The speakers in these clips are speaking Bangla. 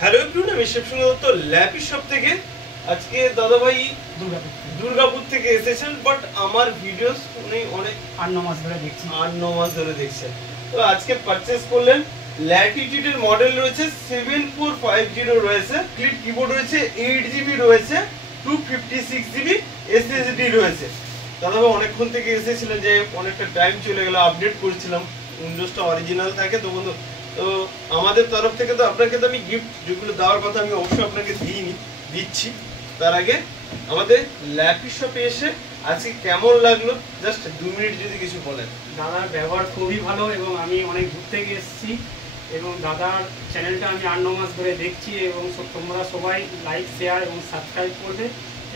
হ্যালো এভরিওয়ান, আমি শিবসুন্দর দত্ত ল্যাপি শপ থেকে। আজকে দাদা ভাই দুর্গাপুর থেকে এসেছেন, বাট আমার ভিডিওস উনি অনেক 8-9 মাস ধরে দেখছেন। তো আজকে পারচেজ করলেন ল্যাটিটিউডের মডেল রয়েছে 7450 রয়েছে, ক্লিপ কিবোর্ড রয়েছে, 8GB রয়েছে, 256GB SSD রয়েছে। দাদা ভাই অনেকক্ষণ থেকে এসেছিলেন, যে অনেকটা টাইম চলে গেল, আপডেট করছিলাম। উইন্ডোজটা অরিজিনাল থাকে তো বন্ধু, তো আমাদের তরফ থেকে তো আপনাকে তো আমি গিফট যেগুলো দেওয়ার কথা আমি অবশ্যই আপনাকে দিচ্ছি। তার আগে আমাদের ল্যাপি শপে এসে আজকে কেমন লাগলো জাস্ট 2 মিনিট যদি কিছু বলেন। দাদার ব্যবহার খুবই ভালো এবং আমি অনেক দূর থেকে এসেছি এবং দাদার চ্যানেলটা আমি 8-9 মাস ধরে দেখছি এবং তোমরা সবাই লাইক, শেয়ার এবং সাবস্ক্রাইব করবে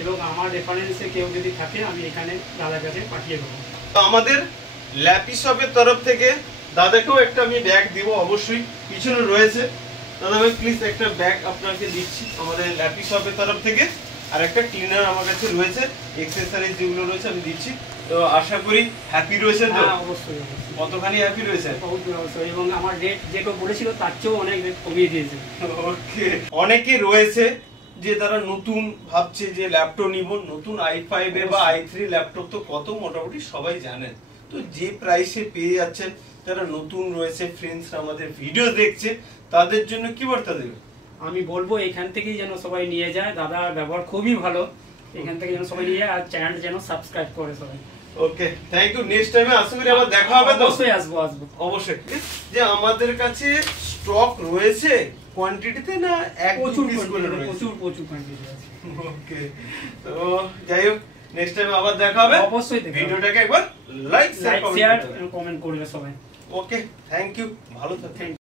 এবং আমার রেফারেন্সে কেউ যদি থাকে আমি এখানে দাদার কাছে পাঠিয়ে দেবো। তো আমাদের ল্যাপি শপের তরফ থেকে দাদাকেও একটা আমি ব্যাগ দিব, অবশ্যই পিছনে রয়েছে। দাদা ভাই প্লিজ একটা ব্যাগ আপনাকে দিচ্ছি আমাদের ল্যাপি শপের তরফ থেকে, আর একটা ক্লিনার আমার কাছে রয়েছে, এক্সেসরিজ যেগুলো রয়েছে আমি দিচ্ছি। তো আশা করি হ্যাপি রয়েছে তো? অবশ্যই। কতখানি হ্যাপি রয়েছে? অবশ্যই, এবং আমার রেট যেটা বলেছিল তার চেয়েও অনেক রেট কমিয়ে দিয়েছে। ওকে, অনেকে রয়েছে যে তারা নতুন ভাবছে যে ল্যাপটপ নিব, নতুন i5 এর বা i3 ল্যাপটপ তো কত মোটামুটি সবাই জানেন। তো যে প্রাইসে পেয়ে যাচ্ছেন, যারা নতুন রয়েছে ফ্রেন্ডস আমাদের ভিডিও দেখছে, তাদের জন্য কি বার্তা দেবে? আমি বলবো এখান থেকেই যেন সবাই নিয়ে যায়, দাদার ব্যবহার খুবই ভালো, এখান থেকে যেন সবাই নিয়ে যায়, আর চ্যানেলটা যেন সাবস্ক্রাইব করে সবাই। ওকে, থ্যাংক ইউ। নেক্সট টাইমে আশা করি আবার দেখা হবে তো? অবশ্যই আসবো অবশ্যই। যে আমাদের কাছে স্টক রয়েছে কোয়ান্টিটিতে না এক পিস করে রয়েছে? প্রচুর কোয়ান্টিটি আছে। ওকে, তো যাই হোক, নেক্সট টাইম আবার দেখা হবে। অবশ্যই ভিডিওটাকে একবার লাইক শেয়ার কমেন্ট করবে সবাই। ওকে, থ্যাংক ইউ, ভালো থাকবেন।